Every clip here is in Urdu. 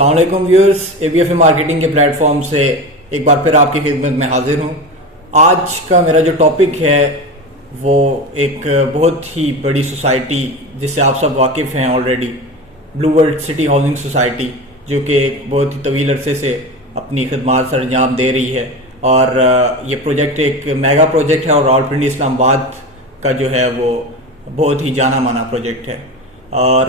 السلام علیکم ویورز، ABFA مارکیٹنگ کے پلیٹ فارم سے ایک بار پھر آپ کی خدمت میں حاضر ہوں۔ آج کا میرا جو ٹاپک ہے وہ ایک بہت ہی بڑی سوسائٹی جس سے آپ سب واقف ہیں already, blue world city housing society, جو کہ ایک بہت ہی طویل عرصے سے اپنی خدمات سر انجام دے رہی ہے، اور یہ پروجیکٹ ایک میگا پروجیکٹ ہے اور راولپنڈی اسلام آباد کا جو ہے وہ بہت ہی جانا مانا پروجیکٹ ہے، اور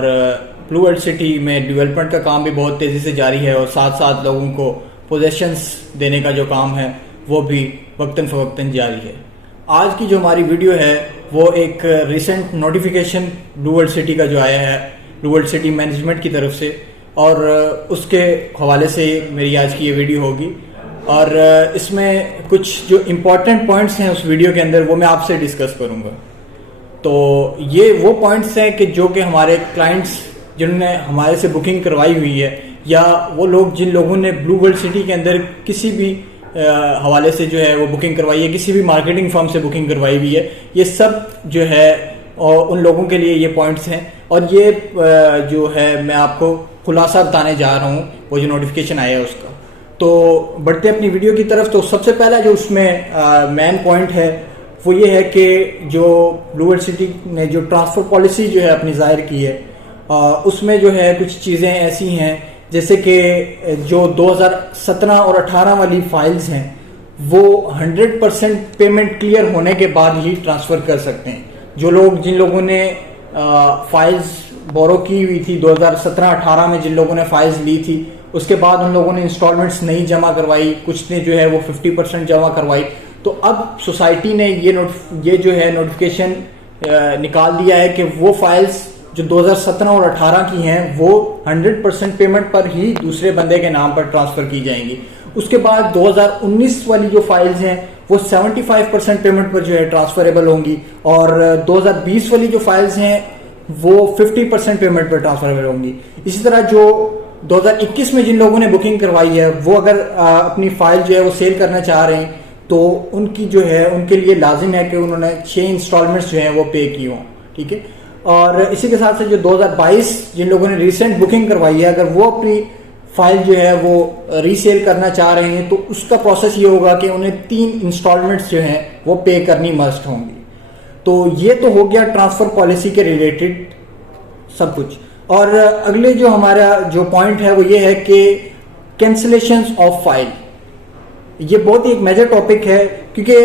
بلو ورلڈ سٹی میں ڈیولپمنٹ کا کام بھی بہت تیزی سے جاری ہے، اور ساتھ ساتھ لوگوں کو پوزیشنز دینے کا جو کام ہے وہ بھی وقتاً فوقتاً جاری ہے۔ آج کی جو ہماری ویڈیو ہے وہ ایک recent notification blue world city کا جو آیا ہے بلو ورلڈ سٹی مینجمنٹ کی طرف سے، اور اس کے حوالے سے میری آج کی یہ ویڈیو ہوگی، اور اس میں کچھ جو امپورٹنٹ پوائنٹس ہیں اس ویڈیو کے اندر وہ میں آپ سے ڈسکس کروں گا۔ تو یہ وہ پوائنٹس ہیں کہ جو کہ ہمارے کلائنٹس جنہوں نے ہمارے سے بکنگ کروائی ہوئی ہے، یا وہ لوگ جن لوگوں نے بلو ورلڈ سٹی کے اندر کسی بھی حوالے سے جو ہے وہ بکنگ کروائی ہے، کسی بھی مارکیٹنگ فرم سے بکنگ کروائی ہوئی ہے، یہ سب جو ہے ان لوگوں کے لیے یہ پوائنٹس ہیں، اور یہ جو ہے میں آپ کو خلاصہ بتانے جا رہا ہوں وہ جو نوٹیفیکیشن آیا ہے اس کا۔ تو بڑھتے اپنی ویڈیو کی طرف، تو سب سے پہلا جو اس میں مین پوائنٹ ہے وہ یہ ہے کہ جو بلو ورلڈ سٹی نے جو ٹرانسفر پالیسی جو ہے اپنی ظاہر کی ہے، اس میں جو ہے کچھ چیزیں ایسی ہیں جیسے کہ جو 2017 اور 18 والی فائلز ہیں وہ 100% پیمنٹ کلیئر ہونے کے بعد ہی ٹرانسفر کر سکتے ہیں۔ جو لوگ جن لوگوں نے فائلز بورو کی ہوئی تھی 2017-18 میں، جن لوگوں نے فائلز لی تھی، اس کے بعد ان لوگوں نے انسٹالمنٹس نہیں جمع کروائی، کچھ نے جو ہے وہ 50% جمع کروائی، تو اب سوسائٹی نے یہ جو ہے نوٹیفیکیشن نکال دیا ہے کہ وہ فائلز جو 2017 اور 18 کی ہیں وہ 100% پیمنٹ پر ہی دوسرے بندے کے نام پر ٹرانسفر کی جائیں گی۔ اس کے بعد 2019 والی جو فائلز ہیں وہ 75% پیمنٹ پر جو ہے ٹرانسفریبل ہوں گی، اور 2020 والی جو فائلز ہیں وہ 50% پیمنٹ پر ٹرانسفریبل ہوں گی۔ اسی طرح جو 2021 میں جن لوگوں نے بکنگ کروائی ہے وہ اگر اپنی فائل جو ہے وہ سیل کرنا چاہ رہے ہیں تو ان کی جو ہے ان کے لیے لازم ہے کہ انہوں نے 6 انسٹالمنٹس جو ہیں وہ پے کی ہوں، ٹھیک ہے۔ اور اسی کے ساتھ سے جو 2022 جن لوگوں نے ریسنٹ بکنگ کروائی ہے، اگر وہ اپنی فائل جو ہے وہ ری سیل کرنا چاہ رہے ہیں تو اس کا پروسیس یہ ہوگا کہ انہیں 3 انسٹالمنٹس جو ہیں وہ پے کرنی مسٹ ہوں گی۔ تو یہ تو ہو گیا ٹرانسفر پالیسی کے ریلیٹڈ سب کچھ۔ اور اگلے جو ہمارا جو پوائنٹ ہے وہ یہ ہے کہ کینسلیشنز آف فائل، یہ بہت ہی ایک میجر ٹاپک ہے، کیونکہ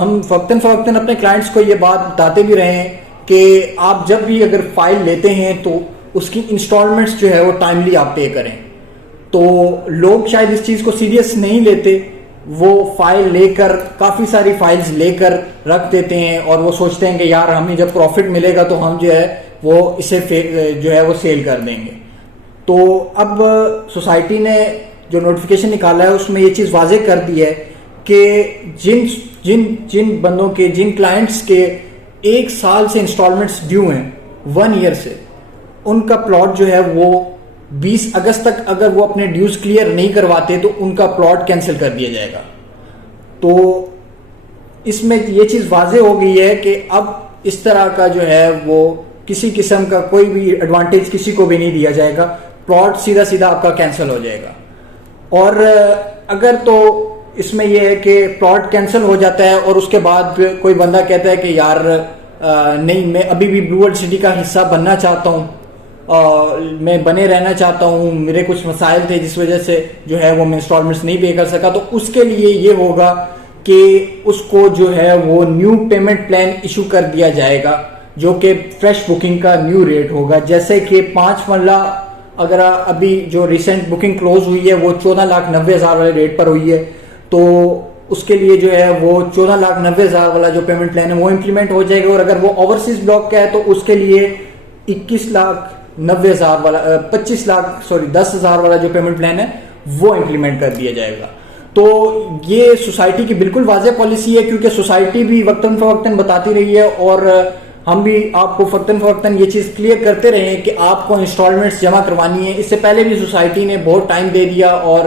ہم وقتاً فوقتاً اپنے کلائنٹس کو یہ بات بتاتے بھی رہے ہیں کہ آپ جب بھی اگر فائل لیتے ہیں تو اس کی انسٹالمنٹس جو ہے وہ ٹائملی آپ پے کریں۔ تو لوگ شاید اس چیز کو سیریس نہیں لیتے، وہ فائل لے کر کافی ساری فائلز لے کر رکھ دیتے ہیں، اور وہ سوچتے ہیں کہ یار ہمیں جب پروفٹ ملے گا تو ہم جو ہے وہ اسے جو ہے وہ سیل کر دیں گے۔ تو اب سوسائٹی نے جو نوٹیفیکیشن نکالا ہے اس میں یہ چیز واضح کر دی ہے کہ جن بندوں کے، جن کلائنٹس کے 1 سال سے انسٹالمنٹس ڈیو ہیں، 1 ایئر سے، ان کا پلاٹ جو ہے وہ 20 اگست تک اگر وہ اپنے ڈیوز کلیئر نہیں کرواتے تو ان کا پلاٹ کینسل کر دیا جائے گا۔ تو اس میں یہ چیز واضح ہو گئی ہے کہ اب اس طرح کا جو ہے وہ کسی قسم کا کوئی بھی ایڈوانٹیج کسی کو بھی نہیں دیا جائے گا، پلاٹ سیدھا سیدھا آپ کا کینسل ہو جائے گا۔ اور اگر تو اس میں یہ ہے کہ پلاٹ کینسل ہو جاتا ہے اور اس کے بعد کوئی بندہ کہتا ہے کہ یار نہیں، میں ابھی بھی بلو ورلڈ سٹی کا حصہ بننا چاہتا ہوں، میں بنے رہنا چاہتا ہوں، میرے کچھ مسائل تھے جس وجہ سے جو ہے وہ میں انسٹالمنٹس نہیں پے کر سکا، تو اس کے لیے یہ ہوگا کہ اس کو جو ہے وہ نیو پیمنٹ پلان ایشو کر دیا جائے گا، جو کہ فریش بکنگ کا نیو ریٹ ہوگا۔ جیسے کہ 5 مرلہ اگر ابھی جو ریسنٹ بکنگ کلوز ہوئی ہے وہ 14,90,000 والے ریٹ پر ہوئی ہے، تو اس کے لیے جو ہے وہ 14,90,000 والا جو پیمنٹ پلان ہے وہ امپلیمنٹ ہو جائے گا، اور اگر وہ اوورسیز بلاک کا ہے تو اس کے لیے 21,90,000 والا 10,000 والا جو پیمنٹ پلان ہے وہ امپلیمنٹ کر دیا جائے گا۔ تو یہ سوسائٹی کی بالکل واضح پالیسی ہے، کیونکہ سوسائٹی بھی وقتاً فوقتاً بتاتی رہی ہے، اور ہم بھی آپ کو فوقتاً فوقتاً یہ چیز کلیئر کرتے رہے ہیں کہ آپ کو انسٹالمنٹس جمع کروانی ہے. اس سے پہلے بھی سوسائٹی نے بہت ٹائم دے دیا اور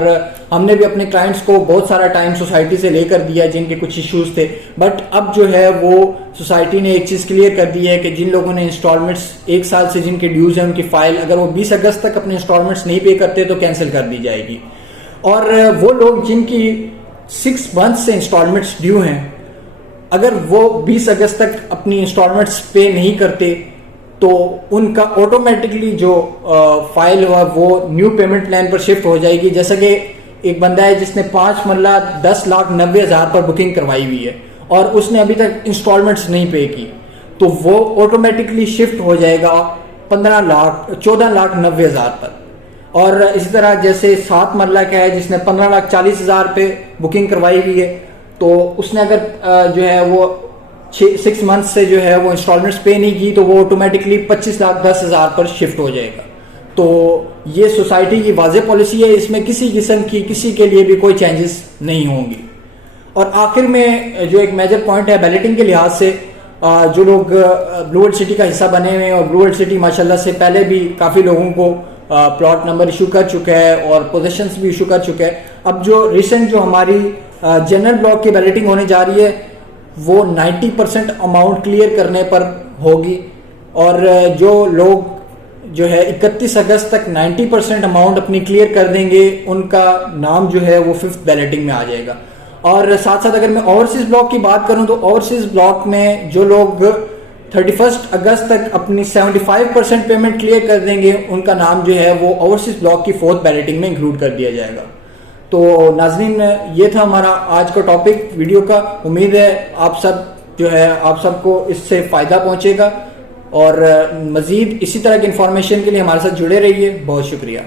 ہم نے بھی اپنے کلائنٹس کو بہت سارا ٹائم سوسائٹی سے لے کر دیا جن کے کچھ ایشوز تھے. بٹ اب جو ہے وہ سوسائٹی نے ایک چیز کلیئر کر دی ہے کہ جن لوگوں نے انسٹالمنٹس ایک سال سے جن کے ڈیوز ہیں ان کی فائل اگر وہ 20 اگست تک اپنے انسٹالمنٹس نہیں پے کرتے تو کینسل کر دی جائے گی. اور وہ لوگ جن کی 6 منتھ سے انسٹالمنٹس ڈیو ہیں اگر وہ 20 اگست تک اپنی انسٹالمنٹس پے نہیں کرتے تو ان کا آٹومیٹکلی جو فائل ہوا وہ نیو پیمنٹ پلان پر شفٹ ہو جائے گی. جیسا کہ ایک بندہ ہے جس نے 5 مرلہ 10,90,000 پر بکنگ کروائی ہوئی ہے اور اس نے ابھی تک انسٹالمنٹس نہیں پے کی تو وہ آٹومیٹکلی شفٹ ہو جائے گا 14,90,000 پر. اور اسی طرح جیسے 7 مرلہ کا ہے جس نے 15,40,000 پہ بکنگ کروائی ہوئی ہے تو اس نے اگر جو ہے وہ 6 منتھ سے جو ہے وہ انسٹالمنٹس پے نہیں کی تو وہ آٹومیٹکلی 25,10,000 پر شفٹ ہو جائے گا. تو یہ سوسائٹی کی واضح پالیسی ہے, اس میں کسی قسم کی کسی کے لیے بھی کوئی چینجز نہیں ہوں گی. اور آخر میں جو ایک میجر پوائنٹ ہے بیلٹنگ کے لحاظ سے, جو لوگ بلو ورلڈ سٹی کا حصہ بنے ہوئے ہیں اور بلو ورلڈ سٹی ماشاءاللہ سے پہلے بھی کافی لوگوں کو پلاٹ نمبر ایشو کر چکا ہے اور پوزیشنز بھی ایشو کر چکا ہے. اب جو ریسنٹ جو ہماری جنرل بلاک کی بیلٹنگ ہونے جا رہی ہے وہ 90% اماؤنٹ کلیئر کرنے پر ہوگی اور جو لوگ جو ہے 31 اگست تک 90% اماؤنٹ اپنی کلیئر کر دیں گے ان کا نام جو ہے وہ 5th بیلٹنگ میں آ جائے گا. اور ساتھ ساتھ اگر میں اوورسیز بلاک کی بات کروں تو اوورسیز بلاک میں جو لوگ 31 اگست تک اپنی 75% پیمنٹ کلیئر کر دیں گے ان کا نام جو ہے وہ اوورسیز بلاک کی 4th بیلٹنگ میں انکلوڈ کر دیا جائے گا. تو ناظرین یہ تھا ہمارا آج کا ٹاپک ویڈیو کا. امید ہے آپ سب جو ہے آپ سب کو اس سے فائدہ پہنچے گا اور مزید اسی طرح کی انفارمیشن کے لیے ہمارے ساتھ جڑے رہیے. بہت شکریہ.